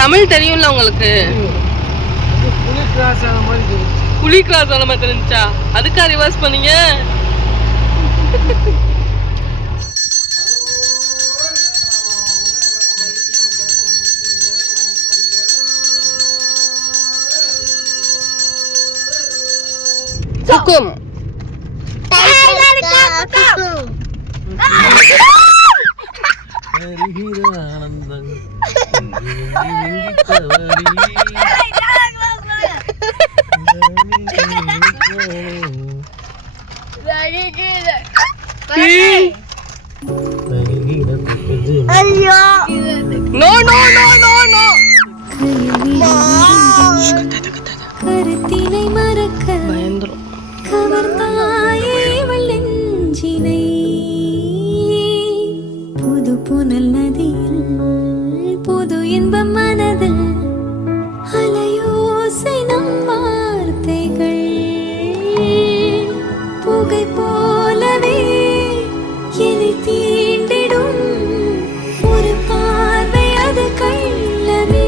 தமிழ் தெரியும்ல உங்களுக்கு? புலி கிராஸ் ஆன மாதிரி தெரிஞ்சா அதுக்கா ரிவர்ஸ் பண்ணீங்க? Hukum. No, no, no, no, no. கருத்தினை மறக்க பயந்துரும். கவர்ந்தாயே வள்ளெஞ்சினை புது புனல் நதியில் புது இன்பம் மனதில் அலையோசை நம் வார்த்தைகள் புகை போலவே என்னை தீண்டிடும் ஒரு பார்வை அது கள்ளமே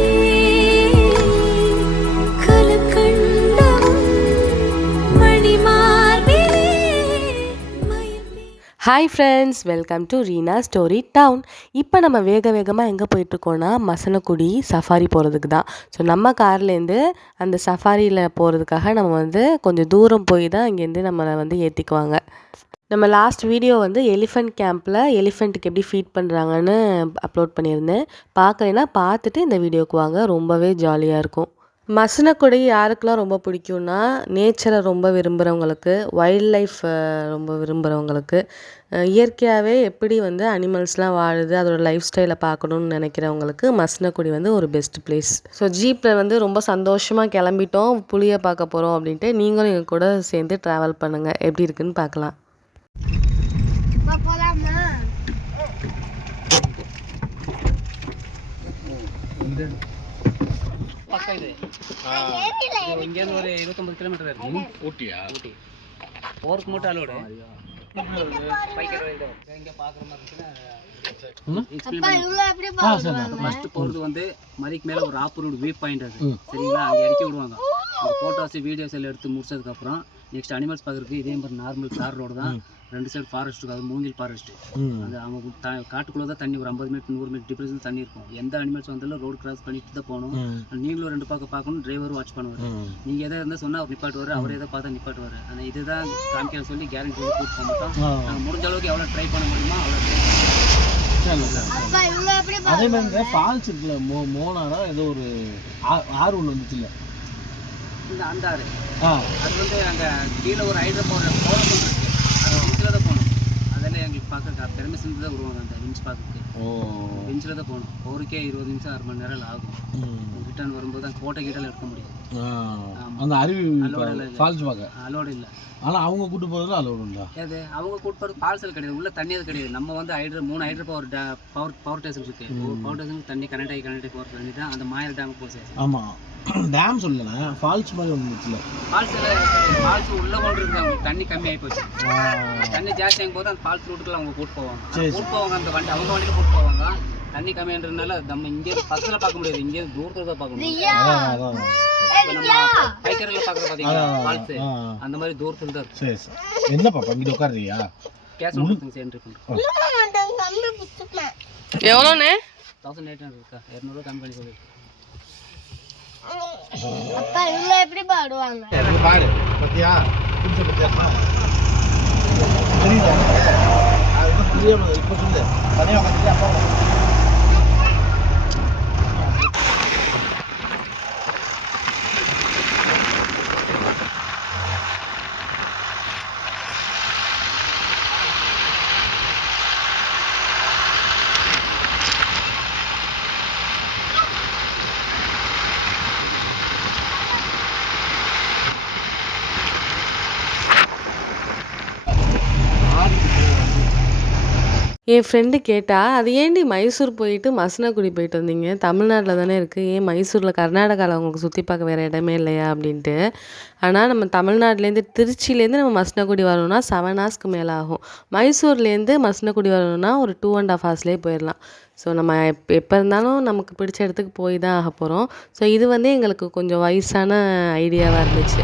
hi friends, welcome to Reena story town. இப்போ நம்ம வேகமாக எங்கே போயிட்டுருக்கோன்னா மசனக்குடி சஃபாரி போகிறதுக்கு தான். ஸோ நம்ம கார்லேருந்து அந்த சஃபாரியில் போகிறதுக்காக நம்ம கொஞ்சம் தூரம் போய் தான் இங்கேருந்து நம்மளை ஏற்றிக்குவாங்க. நம்ம லாஸ்ட் வீடியோ எலிஃபெண்ட் கேம்பில் எலிஃபெண்ட்டுக்கு எப்படி ஃபீட் பண்ணுறாங்கன்னு அப்லோட் பண்ணியிருந்தேன். பார்க்கலைன்னா பார்த்துட்டு இந்த வீடியோக்கு வாங்க, ரொம்பவே ஜாலியாக இருக்கும். மசனக்குடி யாருக்கெல்லாம் ரொம்ப பிடிக்கும்னா, நேச்சரை ரொம்ப விரும்புகிறவங்களுக்கு, வைல்ட் லைஃப் ரொம்ப விரும்புகிறவங்களுக்கு, இயற்கையாகவே எப்படி அனிமல்ஸ்லாம் வாழுது அதோட லைஃப் ஸ்டைலை பார்க்கணுன்னு நினைக்கிறவங்களுக்கு மசனக்குடி ஒரு பெஸ்ட் பிளேஸ். ஸோ ஜீப்பில் ரொம்ப சந்தோஷமாக கிளம்பிட்டோம், புளியை பார்க்க போகிறோம் அப்படின்ட்டு. நீங்களும் எங்கள் கூட சேர்ந்து ட்ராவல் பண்ணுங்கள், எப்படி இருக்குன்னு பார்க்கலாம். இங்கேருந்து ஒரு 29 கிலோமீட்டர் இருக்கு. ஊட்டியா? ஊட்டி போருக்கு மட்டும் அலோடு. இங்கே பார்க்குற மாதிரி ஃபஸ்ட்டு போகிறது மலைக்கு மேலே ஒரு ஆப்பூரோட வியூ பாயிண்ட் அது, சரிங்களா? அங்கே இறக்கி விடுவாங்க. அந்த ஃபோட்டோஸ் வீடியோஸ் எல்லாம் எடுத்து முடிச்சதுக்கப்புறம் நெக்ஸ்ட் அனிமல்ஸ் பார்க்குறதுக்கு இதே மாதிரி நார்மல் தார் ரோடு தான். 2 சைடு ஃபாரஸ்ட் இருக்கும், அது மூங்கில் ஃபாரஸ்ட். அது அவங்க காட்டுக்குள்ளே தான் தண்ணி, ஒரு 50 மீட்டர் 100 மீட்டர் டிஃபரன்ஸ் தண்ணி இருக்கும். எந்த அனிமல்ஸ் வந்தாலும் ரோடு கிராஸ் பண்ணிட்டு தான் போகணும். நீங்களும் 2 பக்கம் பார்க்கணும், டிரைவரும் வாட்ச் பண்ணுவார். நீங்கள் எதாவது இருந்தால் சொன்னால் அவர் நிப்பாட்டுவார், அவர் எதை பார்த்தா நிப்பாட்டுவார். ஆனால் இதுதான் காமிக்கணும்னு சொல்லி கேரண்டி சொல்லி கூட்டு போக மாட்டோம். நாங்கள் முடிஞ்ச அளவுக்கு எவ்வளோ ட்ரை பண்ண முடியுமோ அவ்வளோ ட்ரை பண்ணுவோம். அதே மாதிரி ஃபால்ஸ் இருக்குல்ல, மோனாரா ஏதோ ஒரு ஆறு ஒன்று வந்துச்சு இல்லை, இந்த அந்த ஆறு அது அங்கே கீழே ஒரு ஹைட்ரோ போகிற இருக்கு, அது தான் போகணும். அதெல்லாம் எங்களுக்கு பார்க்க பெர்மிஷன் தான் விடுவாங்க. அந்த விஞ்ச் பார்க்கறதுக்கு விஞ்சில் தான் போகணும். போருக்கே 20 நிமிஷம் 1/2 மணி நேரம் ஆகும். ரிட்டர்ன் வரும்போது தான் கோட்டை கீட்டெல்லாம் எடுக்க முடியும். அந்த அருவி ஃபால்ஸ் பார்க்க அலோடு இல்லை. ஆனால் அவங்க கூட்டு போகிறது அலோடு உண்டா? அது அவங்க கூட்டு போகிறது ஃபால்ஸில் கிடையாது, உள்ள தண்ணி அது கிடையாது. நம்ம ஹைட்ரோ 3 ஹைட்ரோ பவர் ஸ்டேஷன் இருக்குது. பவர் ஸ்டேஷனுக்கு தண்ணி கனெக்ட் ஆகி போகிற தண்ணி தான் அந்த மாயல் டேமுக்கு போச்சு. ஆமாம், டேம் சொல்லலை, ஃபால்ஸ் மாதிரி ஒன்று இருந்துச்சுல. ஃபால்ஸ் உள்ள கொண்டு இருக்காங்க, தண்ணி கம்மியாகி போச்சு. தண்ணி ஜாஸ்தி ஆகும் போது அந்த ஃபால்ஸ் ரூட்டுக்குள்ள அவங்க கூட்டு போவாங்க. அந்த வண்டி அவங்க வண்டியில் கூட்டு போவாங்க. தண்ணி கம்மியான்றதுனால நம்ம இங்கே பக்கத்தில் பார்க்க முடியாது, இங்கே தூரத்தில் தான் பார்க்க முடியும். பைக்கரில் பார்க்குற பார்த்தீங்களா ஃபால்ஸ், அந்த மாதிரி தூரத்தில் தான் இருக்கு. என்ன பாப்பா இங்கே உட்காருறியா? கேஸ் கொடுத்துங்க சென்ட்ரி பண்ணுறோம். எவ்வளோண்ணே? 1800 இருக்கா? 200 கம்மி பண்ணி சொல்லிருக்கு. எப்படி பாடுவாங்க பாரு பத்தியா பத்தியா இப்ப சொல்லு தனியா பத்தியா அப்பா. என் ஃப்ரெண்டு கேட்டால், அது ஏன்டி மைசூர் போயிட்டு மசனக்குடி போயிட்டு வந்தீங்க, தமிழ்நாட்டில் தானே இருக்குது, ஏன் மைசூரில் கர்நாடகாவில் உங்களுக்கு சுற்றி பார்க்க வேறு இடமே இல்லையா அப்படின்ட்டு. ஆனால் நம்ம தமிழ்நாட்டிலேருந்து திருச்சியிலேருந்து நம்ம மசனக்குடி வரணும்னா 7 ஹவர்ஸ்க்கு மேலே ஆகும். மைசூர்லேருந்து மசனக்குடி வரணும்னா ஒரு 2.5 ஹவர்ஸ்லேயே போயிடலாம். ஸோ நம்ம எப்போ இருந்தாலும் நமக்கு பிடிச்ச இடத்துக்கு போய் தான் ஆக போகிறோம். ஸோ இது வந்து எங்களுக்கு கொஞ்சம் வயசான ஐடியாவாக இருந்துச்சு.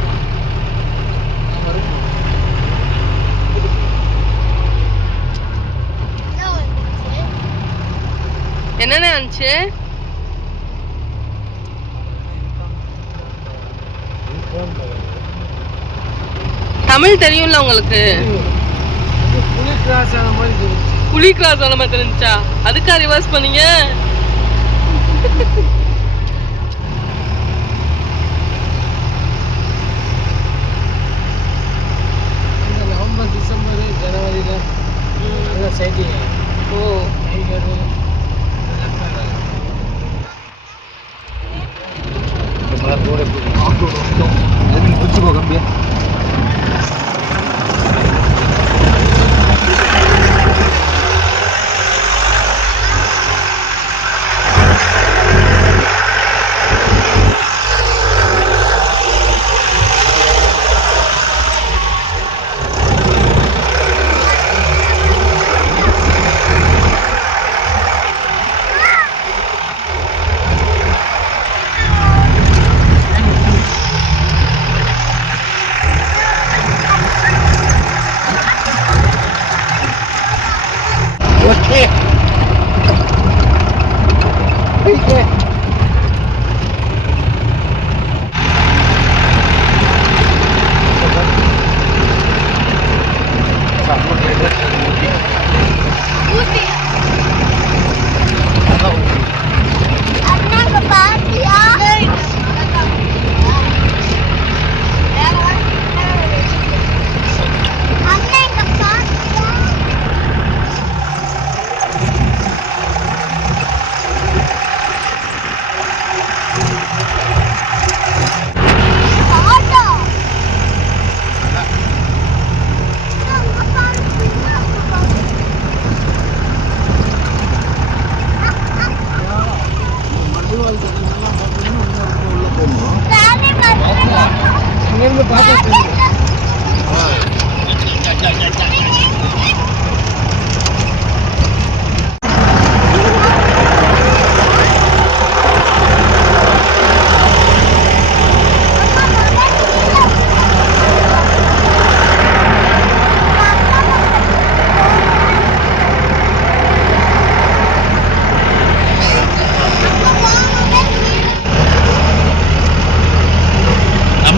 என்னென்ன இருந்துச்சு? தமிழ் தெரியும்ல உங்களுக்கு? புலி கிராஸ் ஆன மாதிரி இருந்துச்சு. புலி கிராஸ் ஆன மாதிரி இருந்துச்சா? அதுக்கா ரிவர்ஸ் பண்ணீங்க? இந்த நவம்பர் டிசம்பர் ஜனவரியில் நல்லா சைட்டிங். ஓ, டைகரு இங்கேருந்து பார்த்தா தெரியும்.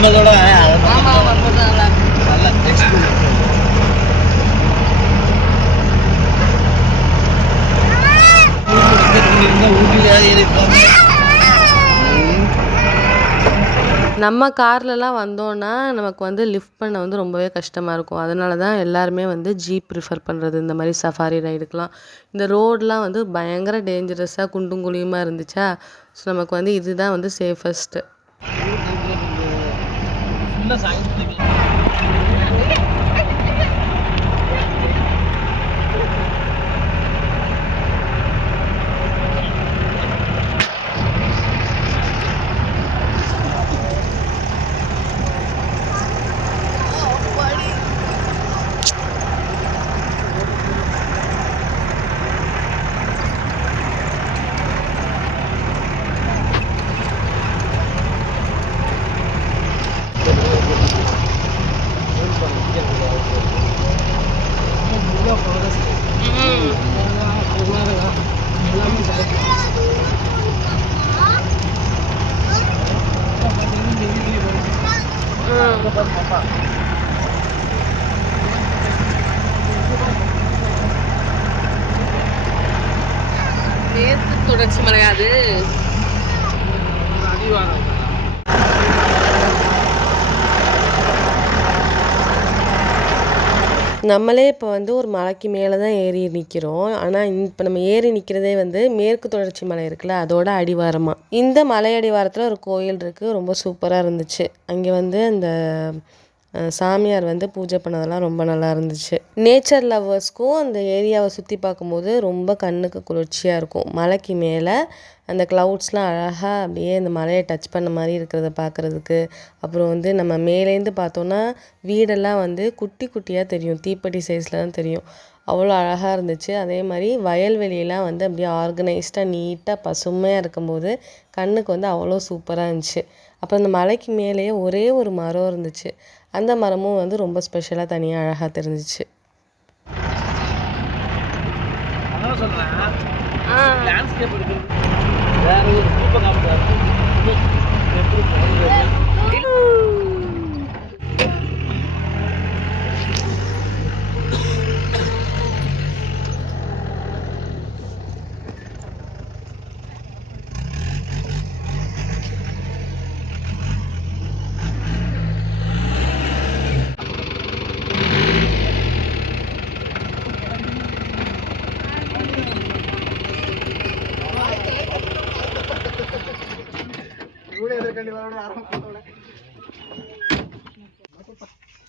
நம்மளோட ஆமா ஆமா, போடுறாங்களா? நல்ல எக்ஸ்பீரியன்ஸ். நம்ம கார்லலாம் வந்தோன்னா நமக்கு வந்து லிஃப்ட் பண்ண வந்து ரொம்பவே கஷ்டமாக இருக்கும். அதனால தான் எல்லாருமே வந்து ஜீப் ப்ரிஃபர் பண்ணுறது இந்த மாதிரி சஃபாரி ரைடுக்கெலாம். இந்த ரோடெலாம் வந்து பயங்கர டேஞ்சரஸாக குண்டும் குழியுமாக இருந்துச்சா, ஸோ நமக்கு வந்து இதுதான் வந்து சேஃபஸ்ட்டு. ஃபுல்லாக சயின்டிஃபிக். மேற்கு தொடர்ச்சி மலையாது. அடிவாரம். நம்மளே இப்போ வந்து ஒரு மலைக்கு மேலே தான் ஏறி நிற்கிறோம். ஆனால் இப்போ நம்ம ஏறி நிற்கிறதே வந்து மேற்கு தொடர்ச்சி மலை இருக்குல்ல, அதோட அடிவாரமாக. இந்த மலை அடிவாரத்தில் ஒரு கோயில் இருக்குது, ரொம்ப சூப்பராக இருந்துச்சு. அங்கே வந்து அந்த சாமியார் வந்து பூஜை பண்ணதெல்லாம் ரொம்ப நல்லா இருந்துச்சு. நேச்சர் லவ்வர்ஸ்க்கும் அந்த ஏரியாவை சுற்றி பார்க்கும்போது ரொம்ப கண்ணுக்கு குளிர்ச்சியாக இருக்கும். மலைக்கு மேலே அந்த க்ளவுட்ஸ்லாம் அழகாக அப்படியே அந்த மலையை டச் பண்ண மாதிரி இருக்கிறத பார்க்குறதுக்கு. அப்புறம் வந்து நம்ம மேலேருந்து பார்த்தோன்னா வீடெல்லாம் வந்து குட்டி குட்டியாக தெரியும், தீப்பெட்டி சைஸில் தான் தெரியும். அவ்வளோ அழகாக இருந்துச்சு. அதே மாதிரி வயல்வெளியெல்லாம் வந்து அப்படியே ஆர்கனைஸ்டாக நீட்டாக பசுமையாக இருக்கும்போது கண்ணுக்கு வந்து அவ்வளோ சூப்பராக இருந்துச்சு. அப்புறம் அந்த மலைக்கு மேலேயே ஒரே ஒரு மரம் இருந்துச்சு. அந்த மரமும் வந்து ரொம்ப ஸ்பெஷலாக தனியாக அழகாக தெரிஞ்சிச்சு. அதான் சொல்றேன் லேண்ட்ஸ்கேப் எடுக்கிறது வேற ஒரு குரூப்பை காமிக்கிறாரு. எப்படி போகிறது?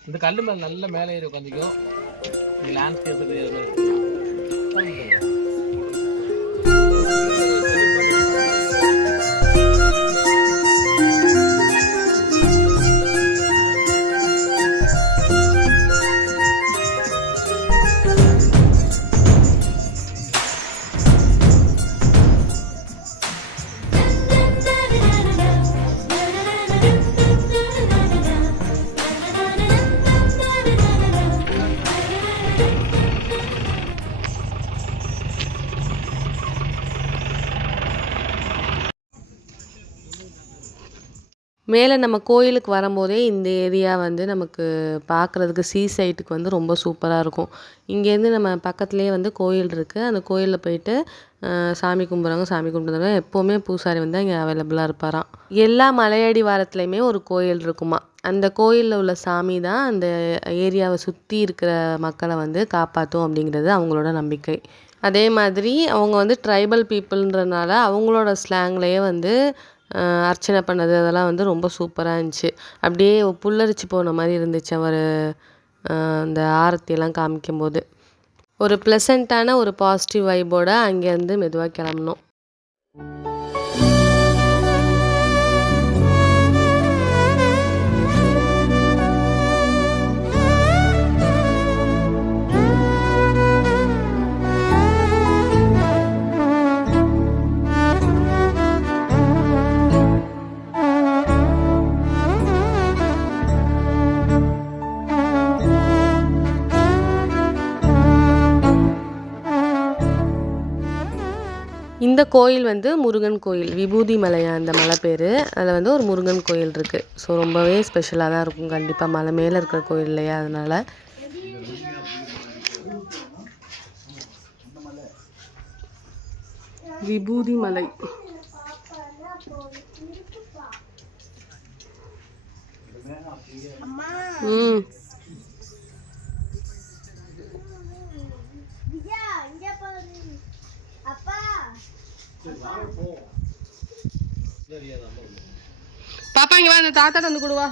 இந்த கல்லு மேல நல்ல மேலே ஏறி உட்காந்துக்கும். லேண்ட்ஸ்கேப் மேலே நம்ம கோயிலுக்கு வரும்போதே இந்த ஏரியா வந்து நமக்கு பார்க்குறதுக்கு சைட்டுக்கு வந்து ரொம்ப சூப்பராக இருக்கும். இங்கேருந்து நம்ம பக்கத்துலேயே வந்து கோயில் இருக்குது. அந்த கோயிலில் போயிட்டு சாமி கும்பிட்றவங்க சாமி கும்பிட்றவங்க எப்போவுமே பூசாரி வந்து அங்கே அவைலபிளாக இருப்பாராம். எல்லா மலையடி வாரத்துலையுமே ஒரு கோயில் இருக்குமா. அந்த கோயிலில் உள்ள சாமி தான் அந்த ஏரியாவை சுற்றி இருக்கிற மக்களை வந்து காப்பாற்றும் அப்படிங்கிறது அவங்களோட நம்பிக்கை. அதே மாதிரி அவங்க வந்து ட்ரைபல் பீப்புள்ன்றனால அவங்களோட ஸ்லாங்லேயே வந்து அர்ச்சனை பண்ணது அதெல்லாம் வந்து ரொம்ப சூப்பராக இருந்துச்சு. அப்படியே புல்லரிச்சு போன மாதிரி இருந்துச்சு அவர் அந்த ஆரத்தியெல்லாம் காமிக்கும்போது. ஒரு ப்ளசண்ட்டான ஒரு பாசிட்டிவ் வைபோட அங்கேருந்து மெதுவாக கிளம்புனோம். இந்த கோயில் வந்து முருகன் கோயில். விபூதி மலையா அந்த மலை பேர். அதில் வந்து ஒரு முருகன் கோயில் இருக்குது. ஸோ ரொம்பவே ஸ்பெஷலாக தான் இருக்கும் கண்டிப்பாக, மலை மேலே இருக்கிற கோயில் இல்லையா, அதனால். விபூதி மலை. பாப்பா இங்க வா, இந்த தாத்தாட்ட வந்து கொடுவா.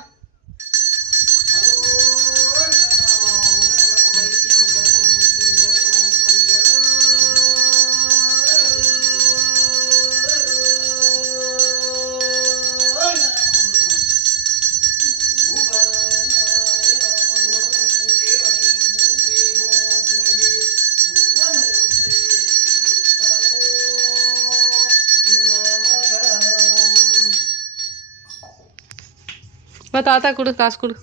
வா தாத்தா கொடு, காசு கொடு.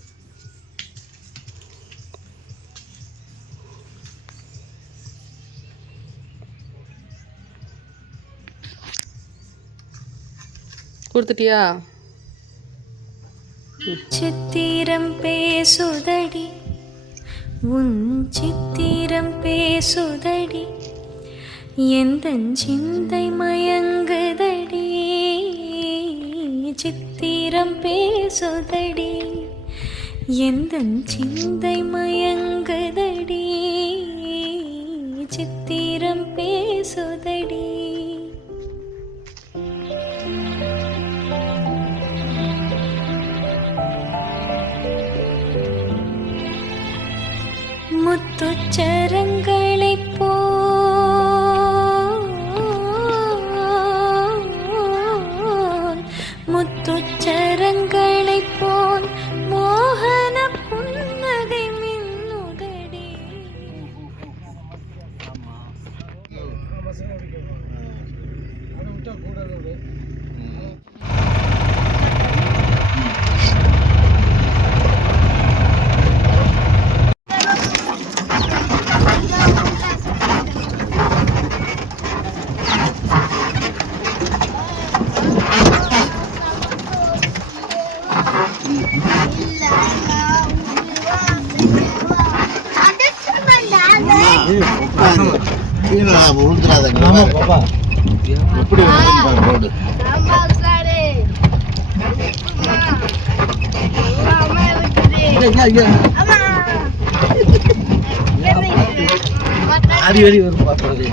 கொடுத்துட்டியா? சித்திரம் பேசுதடி உன் சித்திரம் பேசுதடி எந்தன் சிந்தை மயங்குதடி சித்திரம் பேசுதடி எந்தன் சிந்தை மயங்குதடி சித்திரம் பேசுதடி. முத்துச்சரங்களைப் போல் முத்துச்சரங்களைப் போல் மோகன புன்னகை மின்னுதடி. ஆமா பாப்பா எப்படி ரோடு ஆடி வரி வரும் பாப்பாது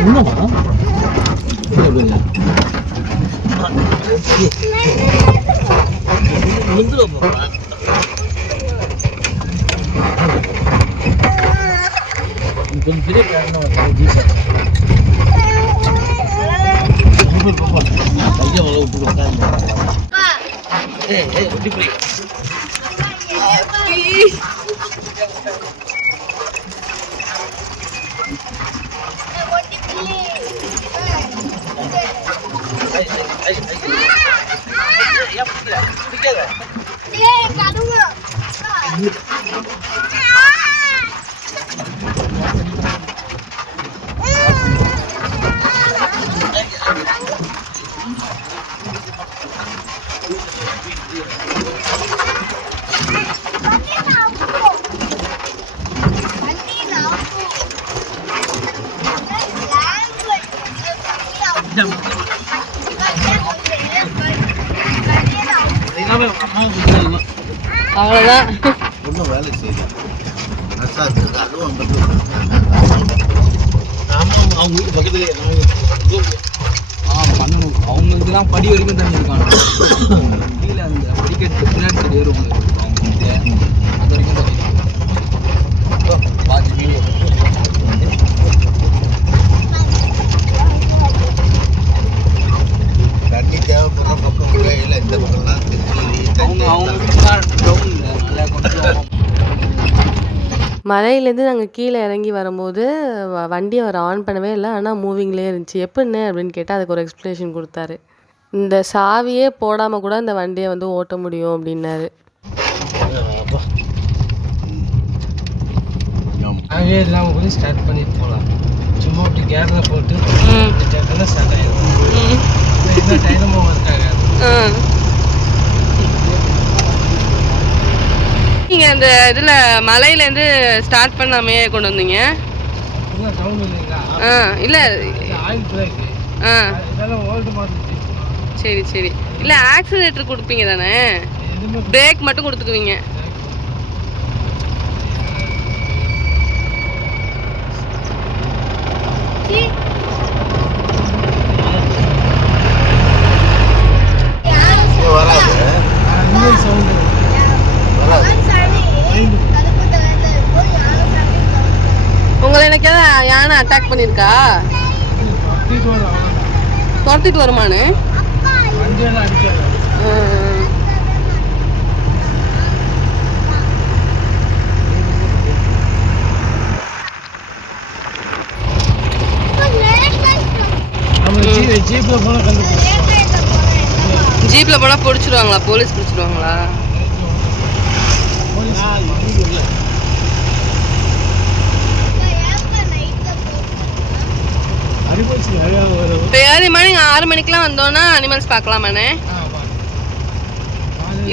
என்னமா கொஞ்சம் பெரிய கையை வள விட்டு உட்காந்து அவ்வளோதான். ஒன்றும் வேலை செய்யல அதுவும் அவங்க வீட்டு பக்கத்துலேயே பண்ணணும். அவங்க இதெல்லாம் படி வரைக்கும் தண்ணி இருக்காங்க. கீழே அந்த படிக்கட்டு பின்னாடி ஏறும் அவங்க வீட்டு அது வரைக்கும் தண்ணி பாதி தண்ணி தேவைப்படுற பக்கம் இல்லை இந்த பக்கம்லாம் அவங்க நல்லா கொஞ்சம் மலையிலேருந்து நாங்கள் கீழே இறங்கி வரும்போது வண்டியை அவர் ஆன் பண்ணவே இல்லை, ஆனால் மூவிங்லேயே இருந்துச்சு. எப்படின்னு அப்படின்னு கேட்டால் அதுக்கு ஒரு எக்ஸ்ப்ளனேஷன் கொடுத்தாரு. இந்த சாவியே போடாமல் கூட இந்த வண்டியை வந்து ஓட்ட முடியும் அப்படின்னாரு. நாங்கள் இல்லாமல் கூட ஸ்டார்ட் பண்ணிட்டு போகலாம். சும்மா அப்படி கேரில் போட்டு ஜக்கெல்லாம் ஸ்டார்ட் ஆகிடும். இந்த டைமும் ஒர்க் ஆகாது. நீங்கள் அந்த இதில் மலையிலேருந்து ஸ்டார்ட் பண்ணாமே கொண்டு வந்தீங்க? டவுன் இல்லைங்களா? இல்லை ஆயில் பிரேக் இதெல்லாம் ஓல்டு மாடல். சரி சரி. இல்லை ஆக்சிலேட்டர் கொடுப்பீங்க தானே, பிரேக் மட்டும் கொடுத்துக்குவீங்க. உங்களை எனக்கு யானை அட்டாக் பண்ணியிருக்கா? துரத்திட்டு வருமானு? ஜீப்ல போனா பிடிச்சிருவாங்களா? போலீஸ் பிடிச்சிருவாங்களா? ஏறி மணி 6 மணிக்கெல்லாம் வந்தோன்னா அனிமல்ஸ் பார்க்கலாமாண்ணே?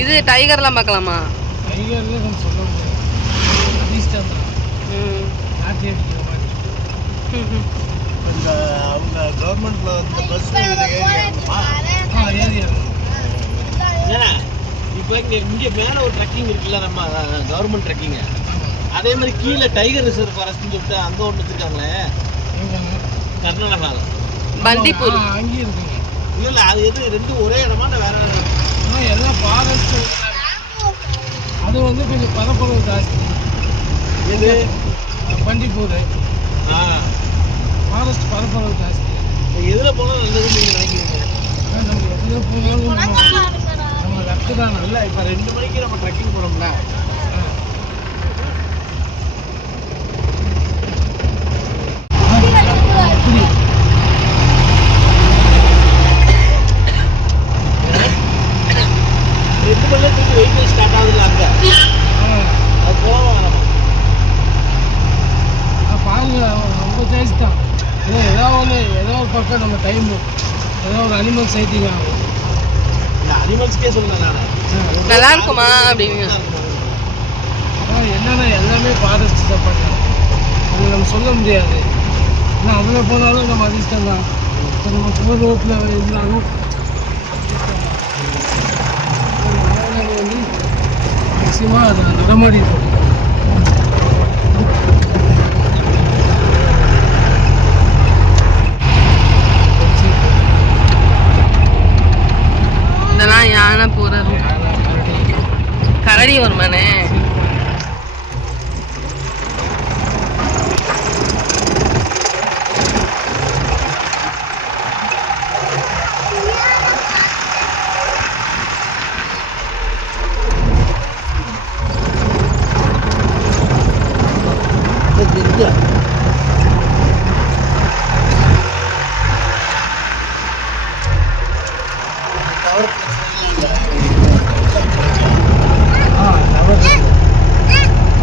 இது டைகர்லாம் பார்க்கலாமா? அவங்க கவர்மெண்ட்ல வந்து பஸ் இப்போ இங்கே மேலே ஒரு ட்ரெக்கிங் இருக்குல்ல, நம்ம கவர்மெண்ட் ட்ரெக்கிங், அதே மாதிரி கீழே டைகர் ரிசர்வ் ஃபாரஸ்ட்னு சொல்லிட்டு அங்கே ஒன்று வச்சுருக்காங்களே கர்நாடகாவில், பந்திப்பூர் அங்கேயும் இருக்குங்க. இல்லை அது எது ரெண்டும் ஒரே இடமா வேற எல்லாம் ஃபாரஸ்ட். அது வந்து கொஞ்சம் பரப்பளவு ஜாஸ்தி. இது பண்டிப்பூர் ஃபாரஸ்ட் பரப்பளவு ஜாஸ்தி. எதில் போனால் நல்லதுன்னு நீங்கள் நினைக்கிறீங்க? நம்ம எதில் போனாலும் நம்ம லக்கு தான். இல்லை இப்போ 2 மணிக்கு நம்ம ட்ரெக்கிங் போனோம்ல, அப்படி 2 மணி நேரத்துக்கு வெஹிக்கிள் ஸ்டார்ட் ஆகுதுல்ல அங்கே, அது போகலாம் நம்ம. பாருங்க ரொம்ப சேஸ் தான். ஏதோ ஒரு பக்கம் நம்ம டைம் ஏதோ ஒரு அனிமல் சைட்டிங் ஆகும். இல்லை அனிமல்ஸ்க்கே சொல்லலை நான். நல்லா இருக்குமா அப்படிங்க. ஆனால் என்னென்னா எல்லாமே ஃபாரஸ்ட் சப்பாட் தான். அது நம்ம சொல்ல முடியாது. ஏன்னா அவ்வளோ போனாலும் நம்ம அதிர்ஷ்டம் தான். இப்போ நம்ம போகிற ரோட்டில் இருந்தாலும் வந்து மேக்ஸிமம் அதை நடமாடி இருக்கும். இதெல்லாம் யானை போகிற கரடி வருமானே.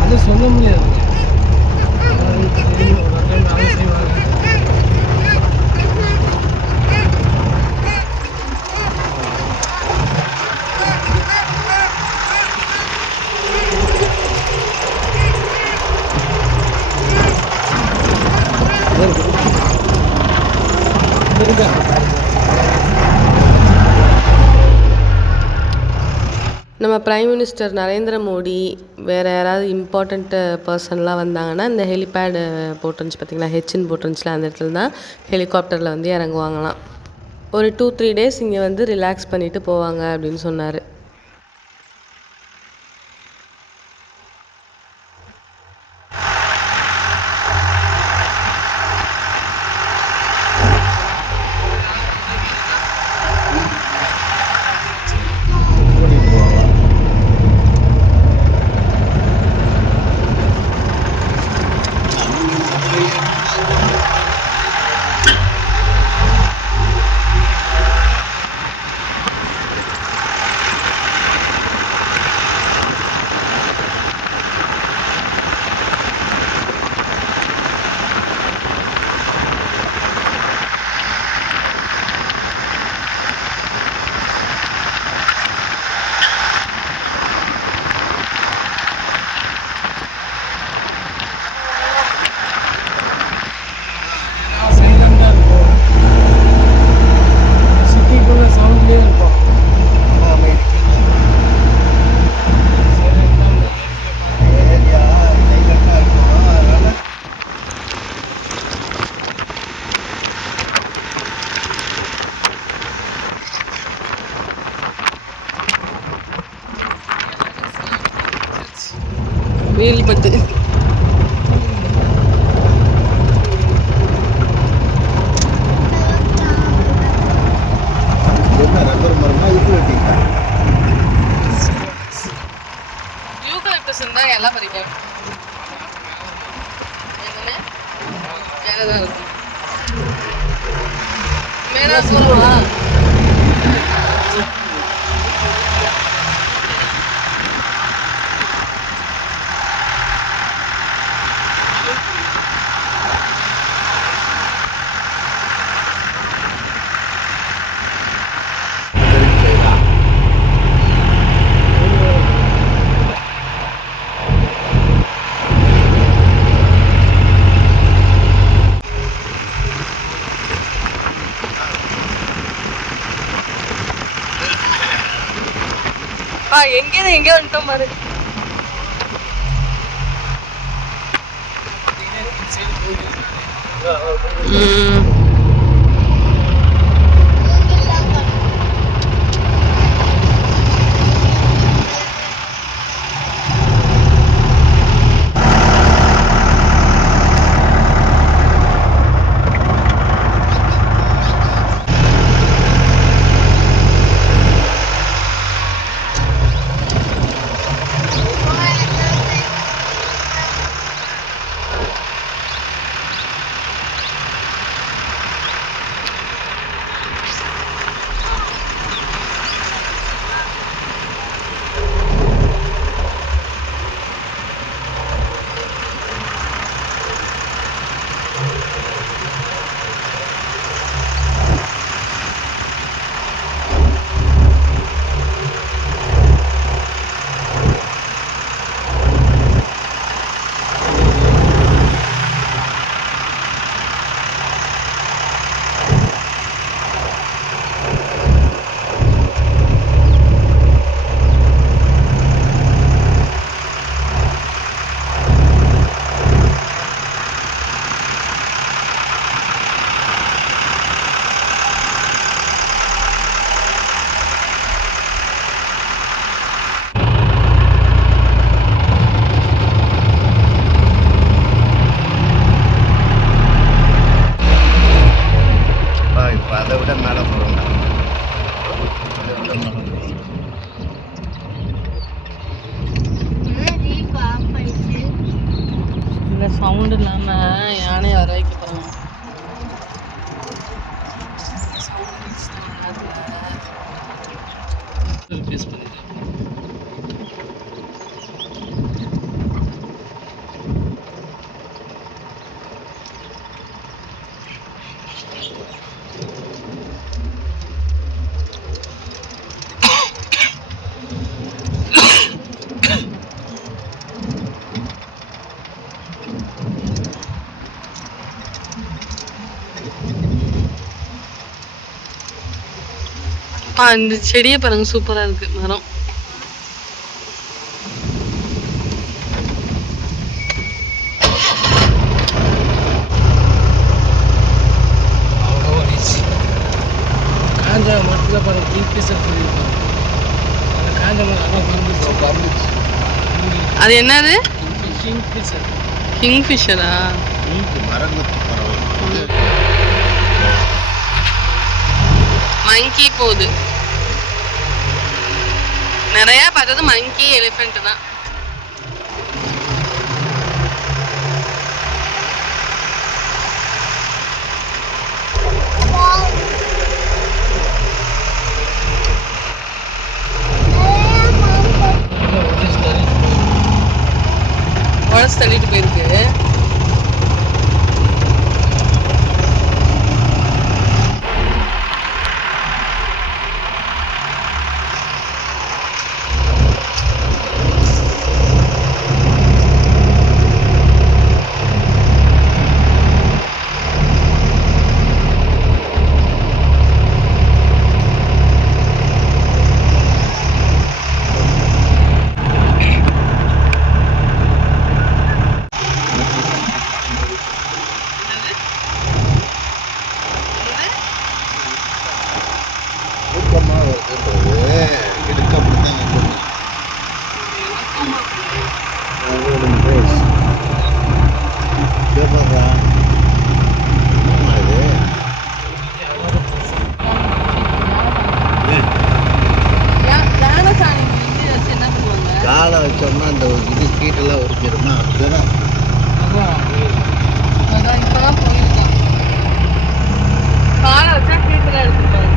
அது சொல்ல முடியாது. தெரியும் ஒரு டைம் வேலை செய்வாங்க. நம்ம பிரைம் மினிஸ்டர் நரேந்திர மோடி வேறு யாராவது இம்பார்ட்டண்ட்டு பர்சன்லாம் வந்தாங்கன்னா இந்த ஹெலிபேடு போட்டுருந்துச்சு பார்த்திங்களா, ஹெச்ன்னு போட்டுருந்துச்சுல, அந்த இடத்துல தான் ஹெலிகாப்டரில் வந்து இறங்குவாங்களாம். ஒரு 2-3 டேஸ் இங்கே வந்து ரிலாக்ஸ் பண்ணிவிட்டு போவாங்க அப்படின்னு சொன்னார். வேலிப்பட்டு ரப்பர் மரமா இது வெட்டிட்டா யூகலிப்டஸ் இருந்தால் எல்லாம் பறிக்கும். மேலே தான் இருக்கும். மேலே சொல்லுவா. எங்கேயோ வந்துட்டோம் பாரு. அங்கே சவுண்டு இல்லாமல் யானையை வர வைக்க போகிறாங்க. ஃபேஸ் பண்ணிட்டேன். இந்த செடியை பாருங்க, சூப்பராக இருக்கு மரம். காஞ்ச மரத்தில் பாருங்க கிங்ஃபிஷர் பண்ணியிருப்பாங்க. அந்த காஞ்ச மரம் அதான் பறந்துச்சு. அது என்னது? கிங்ஃபிஷர். கிங்ஃபிஷரா? மங்கி போகுது. நிறைய பார்த்தது மங்கி, எலிஃபென்ட் தான். உடச்சு தள்ளிட்டு போயிருக்கு. காலை வச்சோம்னா அந்த இது கீட்டெல்லாம் உரிஞ்சிருமா? அதுதான் இப்பதான் போயிருக்கான். காலை வச்சா கீழே எடுத்துப்பாங்க.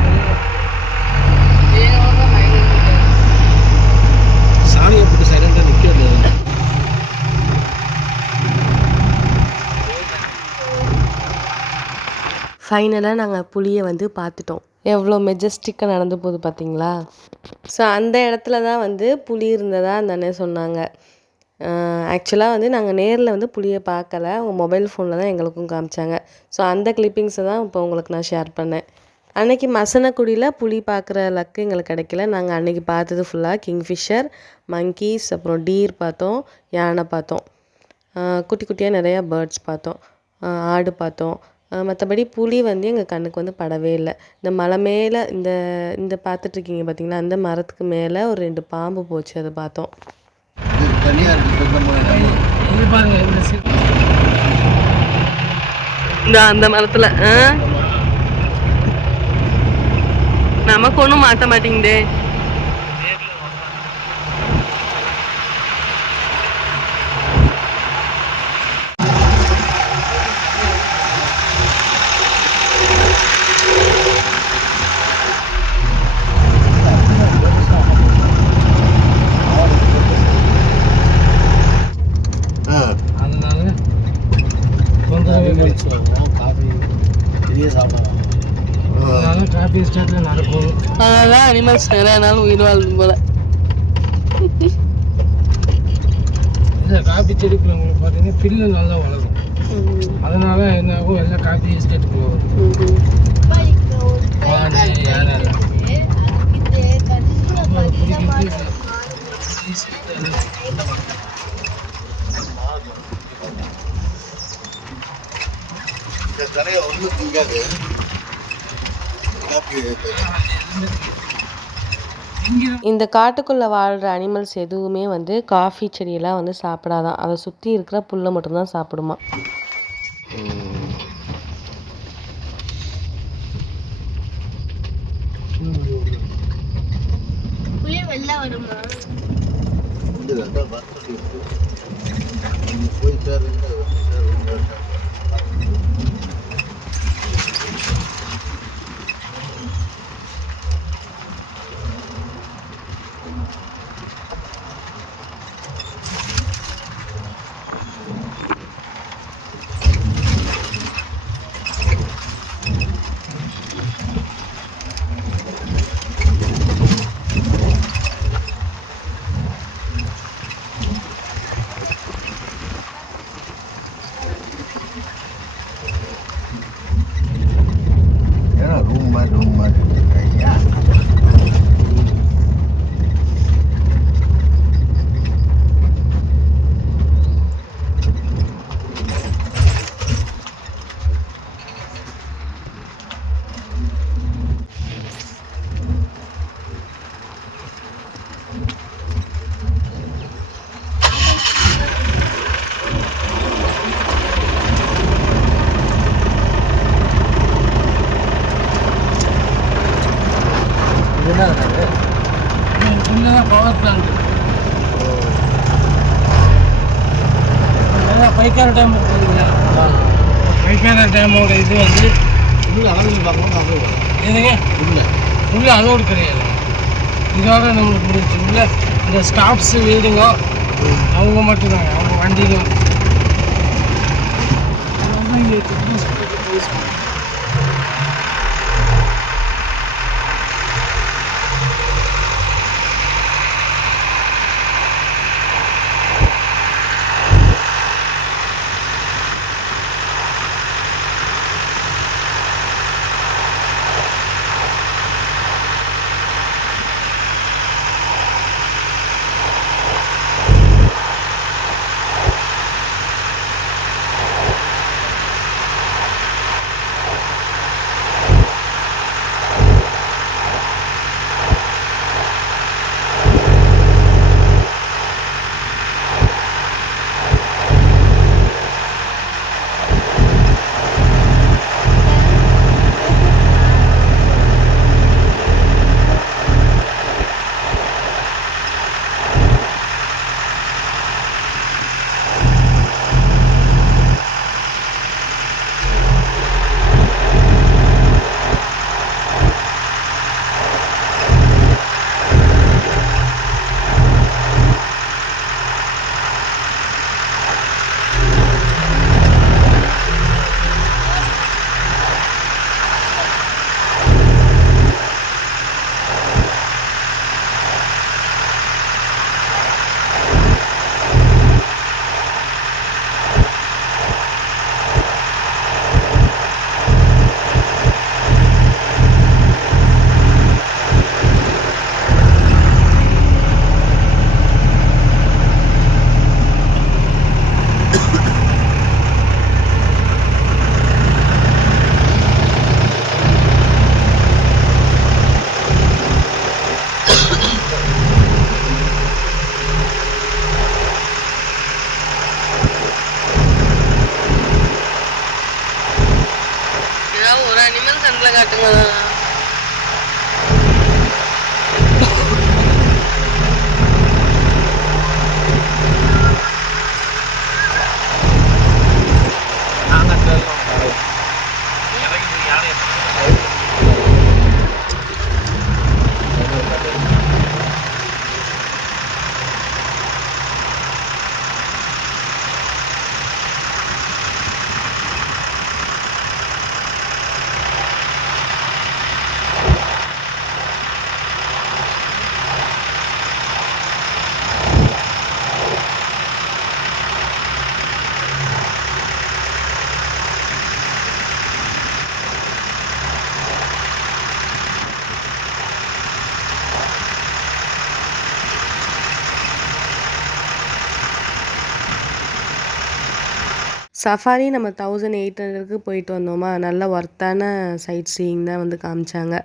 சாணியை போட்டு சைலண்டாக நிற்கிறது. ஃபைனலாக நாங்கள் புலியை வந்து பார்த்துட்டோம். எவ்வளோ மெஜஸ்டிக்காக நடந்து போகுது பார்த்தீங்களா? ஸோ அந்த இடத்துல தான் வந்து புலி இருந்ததா அந்த அண்ணன் சொன்னாங்க. ஆக்சுவலாக வந்து நாங்கள் நேரில் வந்து புலியை பார்க்கல, அவங்க மொபைல் ஃபோனில் தான் எங்களுக்கும் காமிச்சாங்க. ஸோ அந்த கிளிப்பிங்ஸை தான் இப்போ உங்களுக்கு நான் ஷேர் பண்ணேன். அன்றைக்கி மசனக்குடியில் புலி பார்க்குற லக்கு எங்களுக்கு கிடைக்கல. நாங்கள் அன்றைக்கி பார்த்தது ஃபுல்லாக கிங்ஃபிஷர், மங்கீஸ், அப்புறம் டீர் பார்த்தோம், யானை பார்த்தோம், குட்டி குட்டியாக நிறையா பேர்ட்ஸ் பார்த்தோம், ஆடு பார்த்தோம். மற்றபடி புலி வந்து எங்கள் கண்ணுக்கு வந்து படவே இல்லை. இந்த மலை மேலே இந்த பார்த்துட்ருக்கீங்க பார்த்தீங்களா, அந்த மரத்துக்கு மேலே ஒரு 2 பாம்பு போச்சு, அதை பார்த்தோம். இந்த அந்த மரத்தில் நமக்கு ஒன்றும் மாட்ட மாட்டேங்குதே. காஃபி ஸ்டார்ட்ல நடக்கும். அதனால அனிமல்ஸ் நிறைய நாள் உயிர் வாழும் போல. இந்த காஃபி செடிக்குள்ள உங்களுக்கு பார்த்தீங்கன்னா பில்லு நல்லா வளரும். அதனால என்ன ஆகும், எல்லாம் காஃபி எஸ்டேட்டுக்கு வரும். இந்த காட்டுக்குள்ளே வாழ்கிற அனிமல்ஸ் எதுவுமே வந்து காஃபி செடியெல்லாம் வந்து சாப்பிடாதான், அதை சுற்றி இருக்கிற புல்லை மட்டும்தான் சாப்பிடுமா. போய் மைக்கார டேம் இருக்குதுங்களா, மைக்கார டேமோட இது வந்து உள்ள அளவில் பார்க்கணும் அது எதுங்க உள்ள அலோடு கிடையாது. இதோட நம்மளுக்கு முடிஞ்சு உள்ள இந்த ஸ்டாஃப்ஸ் வீடுங்க அவங்க மட்டும்தாங்க, அவங்க வண்டியிலும் இங்கே ஏதாவது ஒரு அனிமல் கண்ணில் காட்டுங்க. நாங்கள் இறங்கி யானை சஃபாரி நம்ம 1800க்கு போயிட்டு வந்தோமா, நல்ல ஒர்த்தான சைட் சீயிங் தான் வந்து காமிச்சாங்க.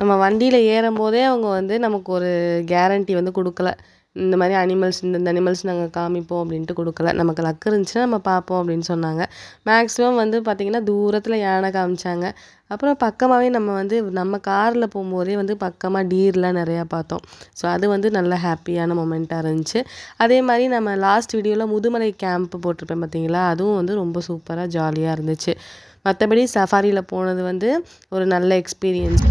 நம்ம வண்டியில் ஏறும்போதே அவங்க வந்து நமக்கு ஒரு கேரண்டி வந்து கொடுக்கல. இந்த மாதிரி அனிமல்ஸ் இந்த அனிமல்ஸ் நாங்கள் காமிப்போம் அப்படின்ட்டு கொடுக்கல. நமக்கு லக்கு இருந்துச்சுன்னா நம்ம பார்ப்போம் அப்படின்னு சொன்னாங்க. மேக்ஸிமம் வந்து பார்த்திங்கன்னா தூரத்தில் யானை காமிச்சாங்க. அப்புறம் பக்கமாகவே நம்ம வந்து நம்ம காரில் போகும்போதே வந்து பக்கமாக டீர்லாம் நிறையா பார்த்தோம். ஸோ அது வந்து நல்ல ஹாப்பியான மொமெண்ட்டாக இருந்துச்சு. அதே மாதிரி நம்ம லாஸ்ட் வீடியோவில் முதுமலை கேம்ப் போட்டிருப்பேன் பார்த்தீங்களா, அதுவும் வந்து ரொம்ப சூப்பராக ஜாலியாக இருந்துச்சு. மற்றபடி சஃபாரியில் போனது வந்து ஒரு நல்ல எக்ஸ்பீரியன்ஸ்.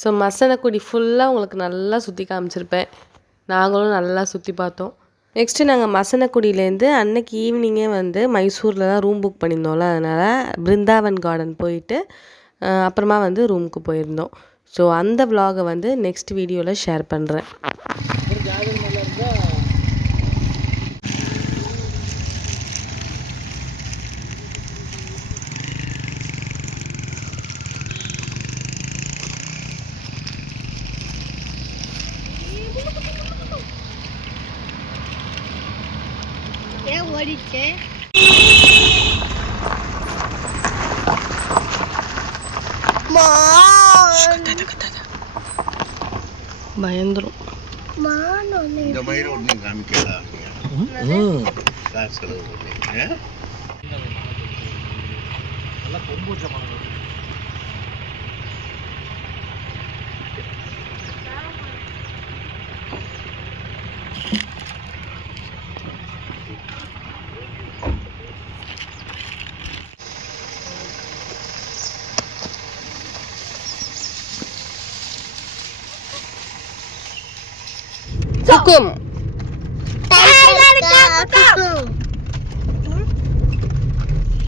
ஸோ மசனக்குடி ஃபுல்லாக உங்களுக்கு நல்லா சுற்றி காமிச்சிருப்பேன். நாங்களும் நல்லா சுற்றி பார்த்தோம். நெக்ஸ்ட்டு நாங்கள் மசனக்குடியிலேருந்து அன்னைக்கு ஈவினிங்கே வந்து மைசூரில் தான் ரூம் புக் பண்ணியிருந்தோம்ல, அதனால் பிருந்தாவன் கார்டன் போயிட்டு அப்புறமா வந்து ரூமுக்கு போயிருந்தோம். ஸோ அந்த விலாகை வந்து நெக்ஸ்ட் வீடியோவில் ஷேர் பண்ணுறேன். பயந்துரும். இந்த மாதிரி ஒன்று காமிக்கலாம். காசு செலவு பண்ணி நல்லா கொம்பூச்ச மரம். குக்கும்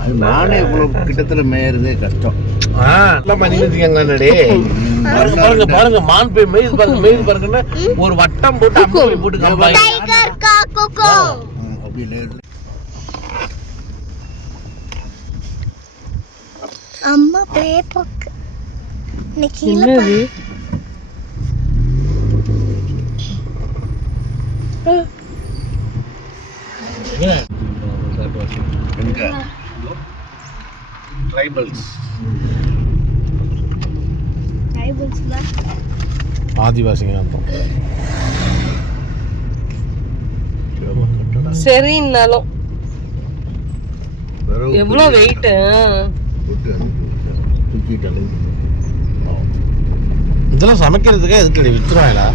அது நானே இவ்வளவு கிட்டத்துல மேயறதே கஷ்டம். பாருங்க பாருங்க மான் போய் மேய்து பாருங்க, மேய்து பாருங்கன்னா ஒரு வட்டம் போட்டு அம்பி போட்டு காமிப்பாங்க. அம்மா பேப்பர் என்னது? ட்ரைபல்ஸ் ஆதிவாசிங்க அர்த்தம். சரின்னாலும் எவ்வளோ வெயிட்டு. இதெல்லாம் சமைக்கிறதுக்கே எதுக்கு வித்துருவாங்களா?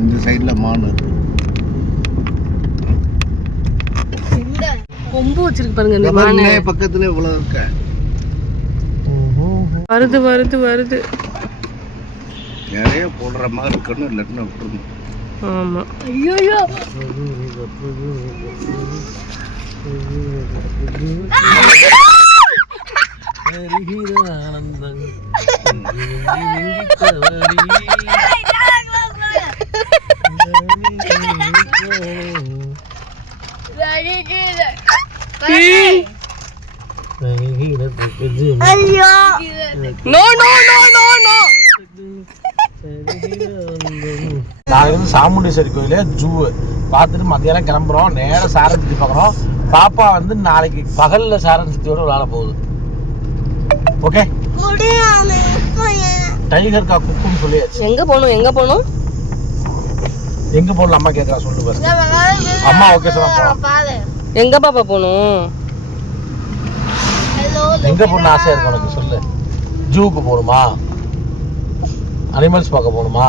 இந்த சைடுல மான் இருக்கு. கொம்பு வச்சிருக்கு பாருங்க இந்த மானு. பக்கத்துல இவ்வளவு இருக்க. வருது வருது வருது. நிறைய போடுற மாதிரி இருக்கணும், இல்லாட்டினா விட்டுருணும். ஆமா. ஐயோ no no no no no. நாங்கள் வந்து சாமுண்டீஸ்வரி கோயில ஜூ பார்த்துட்டு மத்தியானம் கிளம்புறோம். நேரம் சாரன் சுற்றி பார்க்குறோம். பாப்பா வந்து நாளைக்கு பகல்ல சாரன் சுத்தியோட விளாட போகுது. ஓகே, டைகர் கா குக்குன்னு சொல்லியாச்சு. எங்க போகணும் எங்க போகணும் எங்க போகணும் அம்மா கேட்கறா, சொல்லு பாரு. அம்மா ஓகே சொல்ல. எங்க பாப்பா போகணும்? எங்க போகணும்னு ஆசையா இருக்கு உனக்கு, சொல்லு. ஜூக்கு போகணுமா, அனிமல்ஸ் பார்க்க போகணுமா,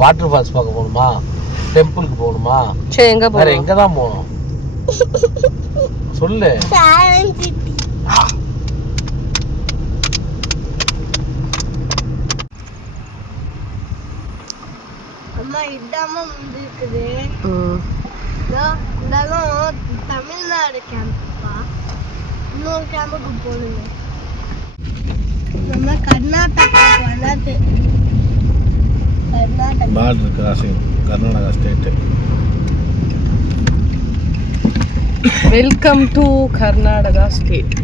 வாட்டர் ஃபால்ஸ் பார்க்க போகணுமா, டெம்பிளுக்கு போகணுமா? சரி எங்க வேற போகணும்? எங்க தான் போகணும் சொல்லு. அம்மா இதாம இருக்குது. தமிழ்நாடு கேம்பா, இன்னொரு கேம்புக்கு போகணுங்க. நம்ம கர்நாடகா வராது. Border crossing Karnataka state. Welcome to Karnataka state.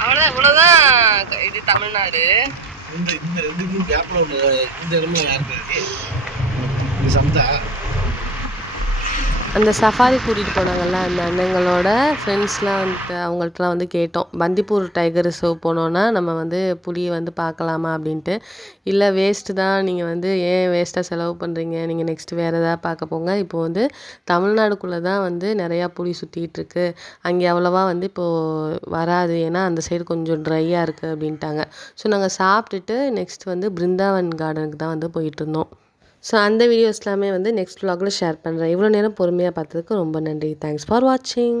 அவ்வளோதான் இவ்வளோதான். இது தமிழ்நாடு. இந்த ரெண்டு கேப்ல இந்த இடமே யாருக்கு இது சந்தா அந்த சஃபாரி கூட்டிகிட்டு போனாங்கல்ல அந்த அண்ணங்களோட ஃப்ரெண்ட்ஸ்லாம் வந்துட்டு அவங்கள்ட்டலாம் வந்து கேட்டோம், பந்திப்பூர் டைகர் ரிசர்வ் போனோன்னா நம்ம வந்து புலியை வந்து பார்க்கலாமா அப்படின்ட்டு. இல்லை வேஸ்ட்டு தான், நீங்கள் வந்து ஏன் வேஸ்ட்டாக செலவு பண்ணுறீங்க, நீங்கள் நெக்ஸ்ட்டு வேறு எதாவது பார்க்க போங்க, இப்போது வந்து தமிழ்நாடுக்குள்ளே தான் வந்து நிறையா புலி சுற்றிக்கிட்டு இருக்கு, அங்கே அவ்வளோவா வந்து இப்போது வராது, ஏன்னா அந்த சைடு கொஞ்சம் ட்ரையாக இருக்குது அப்படின்ட்டாங்க. ஸோ நாங்கள் சாப்பிட்டுட்டு நெக்ஸ்ட் வந்து பிருந்தாவன் கார்டனுக்கு தான் வந்து போயிட்டு இருந்தோம். ஸோ அந்த வீடியோஸ் எல்லாமே வந்து நெக்ஸ்ட் vlogல ஷேர் பண்ணுறேன். இவ்வளோ நேரம் பொறுமையாக பார்த்ததுக்கு ரொம்ப நன்றி. தேங்க்ஸ் ஃபார் வாட்சிங்.